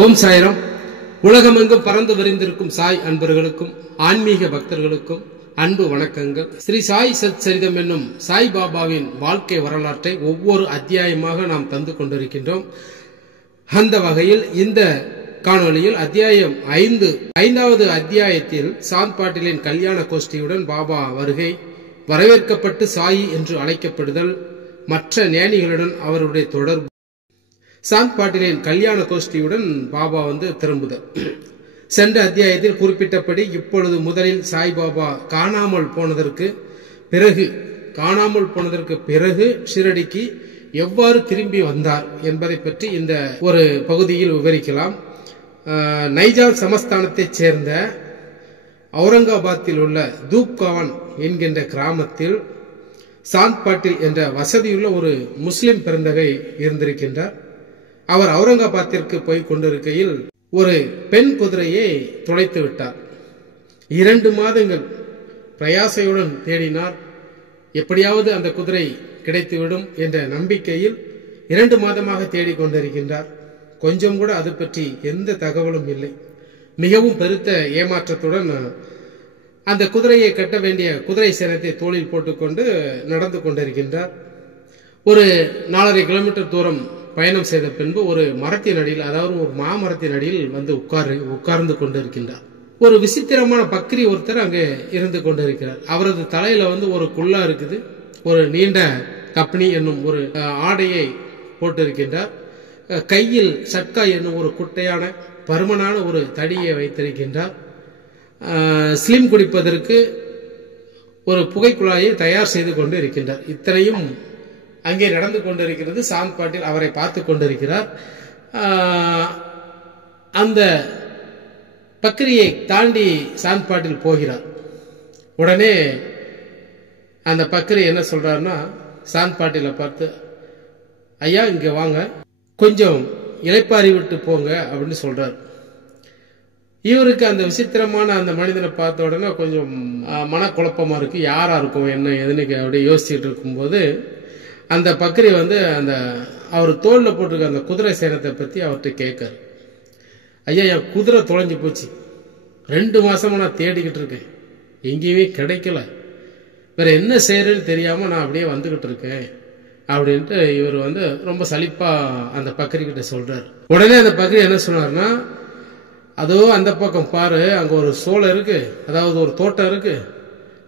ஓம் சாய்ராம். உலகமெங்கும் பறந்து விரிந்திருக்கும் சாய் அன்பர்களுக்கும் ஆன்மீக பக்தர்களுக்கும் அன்பு வணக்கங்கள். ஸ்ரீ சாய் சத் சரிதம் என்னும் சாய் பாபாவின் வாழ்க்கை வரலாற்றை ஒவ்வொரு அத்தியாயமாக நாம் தந்து கொண்டிருக்கின்றோம். அந்த வகையில் இந்த காணொலியில் அத்தியாயம் 5வது அத்தியாயத்தில் சாந்த் பாட்டிலின் கல்யாண கோஷ்டியுடன் பாபா வருகை, வரவேற்கப்பட்டு சாயி என்று அழைக்கப்படுதல், மற்ற ஞானிகளுடன் அவருடைய தொடர்பு, சாந்த் பாட்டிலின் கல்யாண கோஷ்டியுடன் பாபா திரும்புதல். சென்ற அத்தியாயத்தில் குறிப்பிட்டபடி இப்பொழுது முதலில் சாய்பாபா காணாமல் போனதற்கு பிறகு ஷிரடிக்கு எவ்வாறு திரும்பி வந்தார் என்பதை பற்றி இந்த ஒரு பகுதியில் விவரிக்கலாம். நைஜால் சமஸ்தானத்தைச் சேர்ந்த அவுரங்காபாத்தில் உள்ள தூப்காவன் என்கின்ற கிராமத்தில் சாந்த் பாட்டில் என்ற வசதியுள்ள ஒரு முஸ்லிம் பெருந்தகை இருந்திருக்கின்றார். அவர் அவுரங்காபாத்திற்கு போய் கொண்டிருக்கையில் ஒரு பெண் குதிரையை தொலைத்து விட்டார். 2 மாதங்கள் பிரயாசையுடன் தேடினார். எப்படியாவது அந்த குதிரை கிடைத்துவிடும் என்ற நம்பிக்கையில் 2 மாதமாக தேடிக்கொண்டிருக்கின்றார். கொஞ்சம் கூட அது பற்றி எந்த தகவலும் இல்லை. மிகவும் பெருத்த ஏமாற்றத்துடன் அந்த குதிரையை கட்ட வேண்டிய குதிரை சேனத்தை தோளில் போட்டுக்கொண்டு நடந்து கொண்டிருக்கின்றார். ஒரு 4.5 கிலோமீட்டர் தூரம் பயணம் செய்த பின்பு ஒரு மரத்தின் அடியில், அதாவது ஒரு மாமரத்தின் அடியில் உட்கார்ந்து கொண்டிருக்கின்றார். ஒரு விசித்திரமான பக்ரி ஒருத்தர் அங்கே இருந்து கொண்டிருக்கிறார். அவரது தலையில ஒரு குல்லா இருக்குது. ஒரு நீண்ட கப்னி என்னும் ஒரு ஆடையை போட்டிருக்கின்றார். கையில் சட்கா என்னும் ஒரு குட்டையான பருமனான ஒரு தடியை வைத்திருக்கின்றார். ஸ்லிம் குடிப்பதற்கு ஒரு புகைக்குழாயை தயார் செய்து கொண்டு இருக்கின்றார். இத்தனையும் அங்கே நடந்து கொண்டிருக்கிறது. சாந்த் பாட்டில் அவரை பார்த்து கொண்டிருக்கிறார். அந்த பக்ரியை தாண்டி சாந்த் பாட்டில் போகிறார். உடனே அந்த பக்ரி என்ன சொல்றாருன்னா, சாந்த் பாட்டில பார்த்து, ஐயா இங்க வாங்க, கொஞ்சம் இளைப்பாரி விட்டு போங்க அப்படின்னு சொல்றார். இவருக்கு அந்த விசித்திரமான அந்த மனிதனை பார்த்த உடனே கொஞ்சம் மனக்குழப்பமா இருக்கு. யாரா இருக்கும், என்ன எதுன்னு அப்படியே யோசிச்சுட்டு இருக்கும்போது அந்த பக்ரி அந்த அவர் தோல்ல போட்டிருக்க அந்த குதிரை சேனத்தை பத்தி அவர்கிட்ட கேட்காரு. ஐயா, என் குதிரை தொலைஞ்சு போச்சு. 2 மாசமா நான் தேடிக்கிட்டு இருக்கேன், எங்கேயுமே கிடைக்கல. வேற என்ன செய்யறதுன்னு தெரியாம நான் அப்படியே வந்துகிட்டு இருக்கேன் அப்படின்ட்டு இவர் ரொம்ப சலிப்பா அந்த பக்ரி கிட்ட சொல்றாரு. உடனே அந்த பக்ரி என்ன சொன்னார்னா, அதோ அந்த பக்கம் பாரு, அங்க ஒரு சோலை இருக்கு, அதாவது ஒரு தோட்டம் இருக்கு,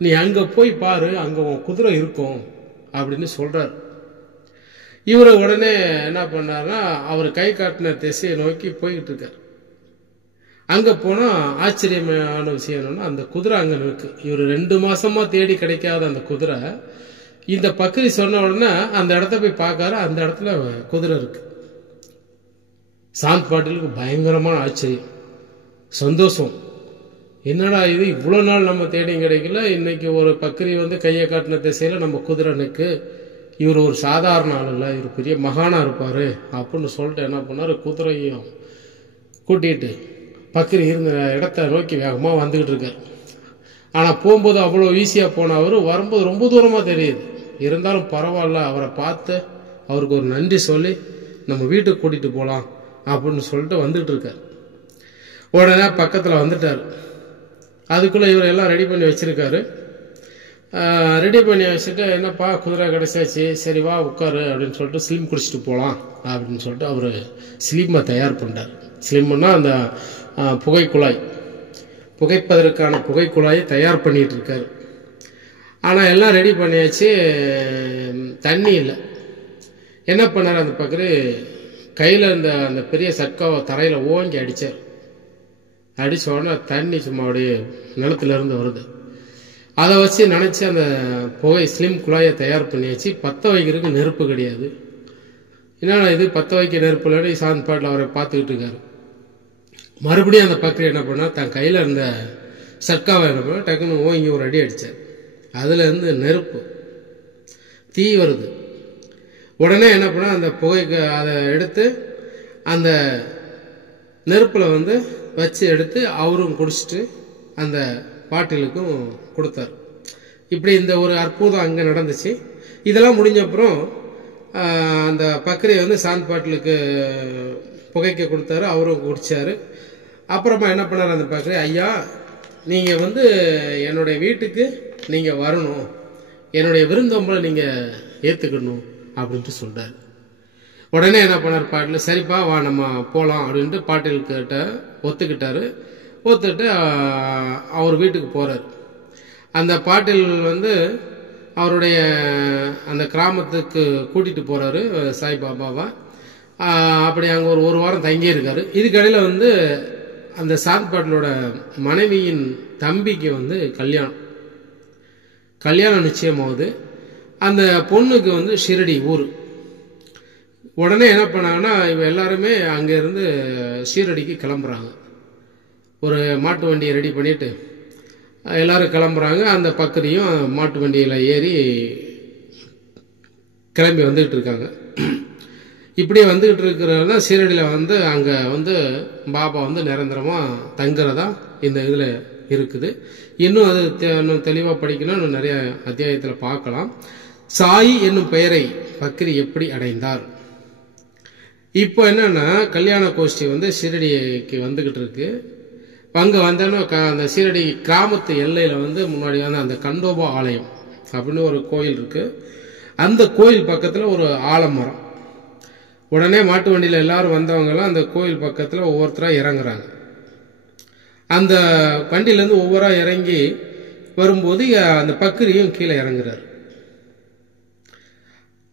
நீ அங்க போய் பாரு, அங்க உன் குதிரை இருக்கும் அப்படின்னு சொல்றாரு. இவரு உடனே என்ன பண்ணாருன்னா, அவர் கை காட்டின திசையை நோக்கி போய்கிட்டு இருக்காரு. அங்க போனா ஆச்சரியமான விஷயம் என்னன்னா, அந்த குதிரை அங்க இருக்கு. இவர் 2 மாசமா தேடி கிடைக்காத அந்த குதிரை இந்த பக்ரி சொன்ன உடனே அந்த இடத்த போய் பார்க்காரு. அந்த இடத்துல குதிரை இருக்கு. சாந்த் பாட்டிலுக்கு பயங்கரமான ஆச்சரியம், சந்தோஷம். என்னடா இது, இவ்வளவு நாள் நம்ம தேடியும் கிடைக்கல, இன்னைக்கு ஒரு பக்ரி கையை காட்டின திசையில நம்ம குதிரை நிற்கு. இவர் ஒரு சாதாரண ஆள் இல்ல, இவர் பெரிய மகானா இருப்பாரு அப்படின்னு சொல்லிட்டு என்ன பண்ணாரு, குதிரையும் கூட்டிட்டு பக்ரி இருந்த இடத்த நோக்கி வேகமா வந்துகிட்டு இருக்காரு. ஆனா போகும்போது அவ்வளவு ஈஸியா போன அவரு வரும்போது ரொம்ப தூரமா தெரியுது. இருந்தாலும் பரவாயில்ல, அவரை பார்த்து அவருக்கு ஒரு நன்றி சொல்லி நம்ம வீட்டுக்கு கூட்டிட்டு போலாம் அப்படின்னு சொல்லிட்டு வந்துட்டு இருக்காரு. உடனே பக்கத்துல வந்துட்டாரு. அதுக்குள்ள இவர் எல்லாம் ரெடி பண்ணி வச்சிருக்காரு. ரெடி பண்ணி வச்சுட்டு, என்னப்பா குதிரை கிடைச்சாச்சு, சரி வா உட்காரு அப்படின்னு சொல்லிட்டு ஸ்லிம் குடிச்சிட்டு போகலாம் அப்படின்னு சொல்லிட்டு அவரு ஸ்லிம்மை தயார் பண்ணார். ஸ்லிம்னா அந்த புகைப்பதற்கான புகைக்குழாயை தயார் பண்ணிட்டு இருக்காரு. ஆனால் எல்லாம் ரெடி பண்ணியாச்சு, தண்ணி இல்லை. என்ன பண்ணார் அந்த பக்கத்து கையில் அந்த பெரிய சட்காவை தரையில் ஓங்கி அடித்தார். அடித்த உடனே தண்ணி சும்மா அப்படியே நிலத்துல இருந்து வருது. அதை வச்சு நினைச்சு அந்த புகை ஸ்லிம் குழாயை தயார் பண்ணியாச்சு. பற்ற வைக்கிறதுக்கு நெருப்பு கிடையாது. என்னன்னா இது பற்ற வைக்க நெருப்பு இல்லைன்னு சாந்த் பாட்டில் அவரை பார்த்துக்கிட்டு இருக்காரு. மறுபடியும் அந்த பக்கரி என்ன பண்ணா, தன் கையில் இருந்த சட்காவை என்ன பண்ண டக்குன்னு ஓங்கி ஒரு அடி அடித்தார். அதுல இருந்து நெருப்பு தீ வருது. உடனே என்ன பண்ணா, அந்த புகைக்கு அதை எடுத்து அந்த நெருப்புல வச்சு எடுத்து அவரும் குடிச்சிட்டு அந்த பாட்டிலுக்கும் கொடுத்தார். இப்படி இந்த ஒரு அற்புதம் அங்கே நடந்துச்சு. இதெல்லாம் முடிஞ்ச அப்புறம் அந்த பக்ரியை வந்து சாந்த் பாட்டிலுக்கு புகைக்க கொடுத்தாரு, அவரும் குடிச்சாரு. அப்புறமா என்ன பண்ணார் அந்த பக்ரி, ஐயா நீங்கள் வந்து என்னுடைய வீட்டுக்கு நீங்கள் வரணும், என்னுடைய விருந்தோம்பலை நீங்கள் ஏற்றுக்கணும் அப்படின்ட்டு சொல்கிறார். உடனே என்ன பண்ணார் பாட்டில், சரிப்பா வா நம்ம போகலாம் அப்படின்ட்டு பாட்டில் கிட்ட ஒத்துக்கிட்டாரு. ஒத்துக்கிட்டு அவர் வீட்டுக்கு போகிறார். அந்த பாட்டில் வந்து அவருடைய அந்த கிராமத்துக்கு கூட்டிகிட்டு போகிறாரு சாய்பாபாவை. அப்படி அங்கே ஒரு வாரம் தங்கியிருக்காரு. இதுக்கடையில் வந்து அந்த சாந்த் பாட்டிலோட மனைவியின் தம்பிக்கு வந்து கல்யாணம் நிச்சயமாகுது. அந்த பொண்ணுக்கு வந்து ஷிரடி ஊர். உடனே என்ன பண்ணாங்கன்னா இவ எல்லாருமே அங்கேருந்து ஷீரடிக்கு கிளம்புறாங்க. ஒரு மாட்டு வண்டியை ரெடி பண்ணிட்டு எல்லாரும் கிளம்புறாங்க. அந்த பக்கத்தையும் மாட்டு வண்டியில் ஏறி கிளம்பி வந்துக்கிட்டு இருக்காங்க. இப்படியே வந்துக்கிட்டு இருக்கிறதா ஷீரடியில் வந்து அங்கே வந்து பாபா வந்து நிரந்தரமாக தங்குறதா இந்த இதில் இருக்குது. இன்னும் அது இன்னும் தெளிவாக படிக்கணும், இன்னும் நிறைய அத்தியாயத்தில் பார்க்கலாம். சாயி என்னும் பெயரை பக்ரி எப்படி அடைந்தார்? இப்போ என்னன்னா கல்யாண கோஷ்டி வந்து ஷீரடிக்கு வந்துகிட்டு இருக்கு. அங்கே வந்தோன்னா அந்த ஷீரடி கிராமத்து எல்லையில் வந்து முன்னாடி வந்து அந்த கண்டோபா ஆலயம் அப்படின்னு ஒரு கோயில் இருக்கு. அந்த கோயில் பக்கத்தில் ஒரு ஆலமரம். உடனே மாட்டு வண்டியில் எல்லாரும் வந்தவங்கலாம் அந்த கோயில் பக்கத்தில் ஒவ்வொருத்தராக இறங்குறாங்க. அந்த வண்டியிலேருந்து ஒவ்வொருத்தராக இறங்கி வரும்போது அந்த பக்ரியும் கீழே இறங்குறாரு.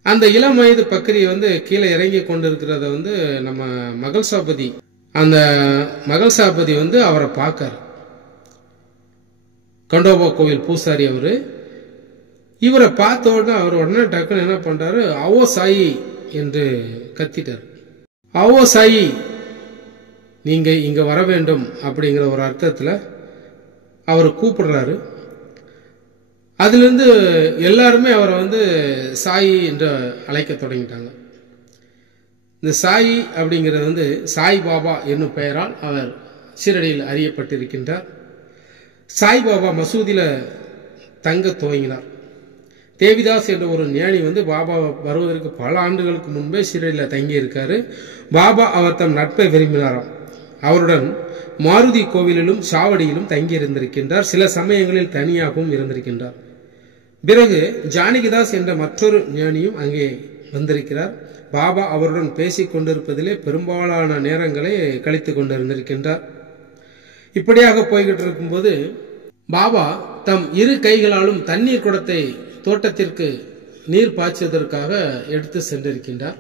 அந்த இளம் வயது பக்ரி வந்து கீழே இறங்கி கொண்டிருக்கிறத வந்து நம்ம மகள் சாபதி வந்து அவரை பார்க்காரு. கண்டோபா கோவில் பூசாரி அவரு. இவரை பார்த்த உடனே அவர் உடனே டக்குன்னு என்ன பண்றாரு, அவோ சாயி என்று கத்திட்டார். அவோ சாயி, நீங்க இங்க வர வேண்டும் அப்படிங்கிற ஒரு அர்த்தத்துல அவர் கூப்பிடுறாரு. அதுல இருந்து எல்லாருமே அவரை வந்து சாயி என்று அழைக்க தொடங்கிட்டாங்க. இந்த சாயி அப்படிங்கிறது வந்து சாய் பாபா என்னும் பெயரால் அவர் ஷீரடியில் அறியப்பட்டிருக்கின்றார். சாய் பாபா மசூதியில தங்க துவங்கினார். தேவிதாஸ் என்ற ஒரு ஞானி வந்து பாபா வருவதற்கு பல ஆண்டுகளுக்கு முன்பே ஷீரடியில் தங்கி இருக்காரு. பாபா அவர் தம் நட்பை விரும்பினாராம். அவருடன் மாருதி கோவிலிலும் சாவடியிலும் தங்கி இருந்திருக்கின்றார். சில சமயங்களில் தனியாகவும் இருந்திருக்கின்றார். பிறகு ஜானகிதாஸ் என்ற மற்றொரு ஞானியும் அங்கே வந்திருக்கிறார். பாபா அவருடன் பேசிக் கொண்டிருப்பதிலே பெரும்பாலான நேரங்களை கழித்து கொண்டிருந்திருக்கின்றார். இப்படியாக போய்கிட்டு இருக்கும்போது பாபா தம் இரு கைகளாலும் தண்ணீர் குடத்தை தோட்டத்திற்கு நீர் பாய்ச்சுவதற்காக எடுத்து சென்றிருக்கின்றார்.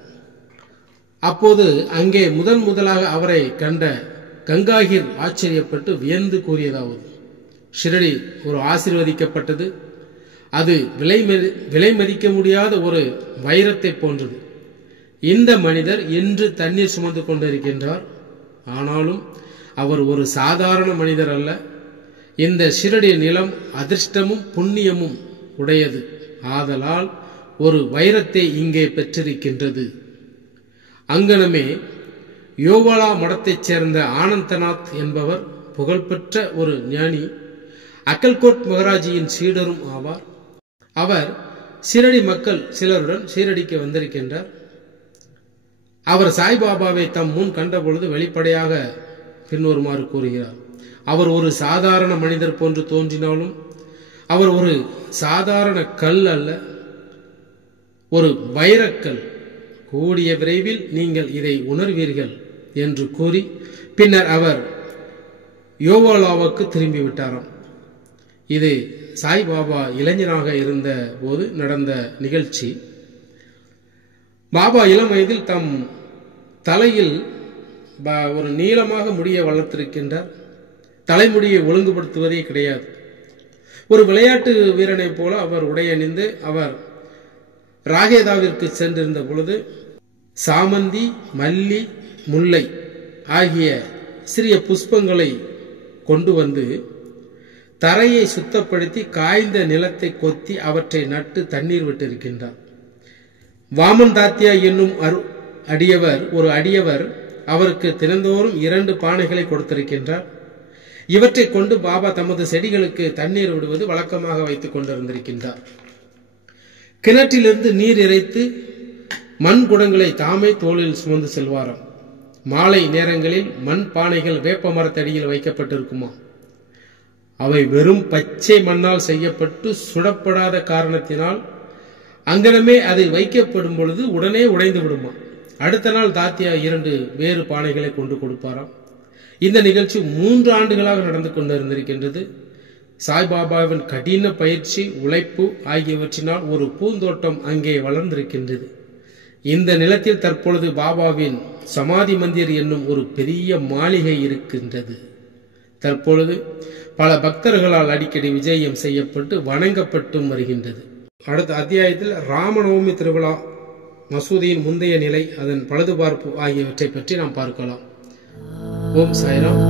அப்போது அங்கே முதலாக அவரை கண்ட கங்காஹிர் ஆச்சரியப்பட்டு வியந்து கூறியதாவது, ஷிரடி ஒரு ஆசீர்வதிக்கப்பட்டது. அது விலை மதிக்க முடியாத ஒரு வைரத்தை போன்றது. இந்த மனிதர் இன்று தண்ணீர் சுமந்து கொண்டிருக்கின்றார். ஆனாலும் அவர் ஒரு சாதாரண மனிதர் அல்ல. இந்த ஷிரடி நிலம் அதிர்ஷ்டமும் புண்ணியமும் உடையது. ஆதலால் ஒரு வைரத்தை இங்கே பெற்றிருக்கின்றது. அங்கனமே யோவாலா மடத்தைச் சேர்ந்த ஆனந்தநாத் என்பவர் புகழ்பெற்ற ஒரு ஞானி, அக்கல்கோட் மகாராஜியின் சீடரும் ஆவார். அவர் ஷீரடி மக்கள் சிலருடன் ஷீரடிக்கு வந்திருக்கின்றார். அவர் சாய்பாபாவை தம் முன் கண்டபொழுது வெளிப்படையாக பின்வருமாறு கூறுகிறார். அவர் ஒரு சாதாரண மனிதர் போன்று தோன்றினாலும் அவர் ஒரு சாதாரண கல் அல்ல, ஒரு வைரக்கல். கூடிய விரைவில் நீங்கள் இதை உணர்வீர்கள் என்று கூறி பின்னர் அவர் யோவாலாவுக்கு திரும்பிவிட்டாராம். இது சாய்பாபா இளைஞனாக இருந்த போது நடந்த நிகழ்ச்சி. பாபா இளம் வயதில் தம் தலையில் ஒரு நீளமாக முடியை வளர்த்திருக்கின்றார். தலைமுடியை ஒழுங்குபடுத்துவதே கிடையாது. ஒரு விளையாட்டு வீரனை போல அவர் உடையணிந்து அவர் ராகேதாவிற்கு சென்றிருந்த பொழுது சாமந்தி, மல்லி, முல்லை ஆகிய சிறிய புஷ்பங்களை கொண்டு வந்து தரையை சுத்தப்படுத்தி காய்ந்த நிலத்தை கொத்தி அவற்றை நட்டு தண்ணீர் விட்டிருக்கின்றார். வாமன் தாத்தியா என்னும் ஒரு அடியவர் அவருக்கு தினந்தோறும் 2 பானைகளை கொடுத்திருக்கின்றார். இவற்றை கொண்டு பாபா தமது செடிகளுக்கு தண்ணீர் விடுவது வழக்கமாக வைத்துக் கொண்டிருந்திருக்கின்றார். கிணற்றிலிருந்து நீர் இறைத்து மண் குடங்களை தாமே தோளில் சுமந்து செல்வாராம். மாலை நேரங்களில் மண் பானைகள் வேப்ப மரத்தடியில் வைக்கப்பட்டிருக்குமா. அவை வெறும் பச்சை மண்ணால் செய்யப்பட்டு சுடப்படாத காரணத்தினால் அங்கனமே அது வைக்கப்படும் பொழுது உடனே உடைந்து விடுமா. அடுத்த நாள் தாத்தியா 2 வேறு பானைகளை கொண்டு கொடுப்பாராம். இந்த நிகழ்ச்சி 3 ஆண்டுகளாக நடந்து கொண்டிருந்திருக்கின்றது. சாய்பாபாவின் கடின பயிற்சி, உழைப்பு ஆகியவற்றினால் ஒரு பூந்தோட்டம் அங்கே வளர்ந்திருக்கின்றது. இந்த நிலத்தில் தற்பொழுது பாபாவின் சமாதி மந்திர் என்னும் ஒரு பெரிய மாளிகை இருக்கின்றது. தற்பொழுது பல பக்தர்களால் அடிக்கடி விஜயம் செய்யப்பட்டு வணங்கப்பட்டும் வருகின்றது. அடுத்த அத்தியாயத்தில் ராமநவமி திருவிழா, மசூதியின் முந்தைய நிலை, அதன் பழுதுபார்ப்பு ஆகியவற்றை பற்றி நாம் பார்க்கலாம். ஓம் சாய்ராம்.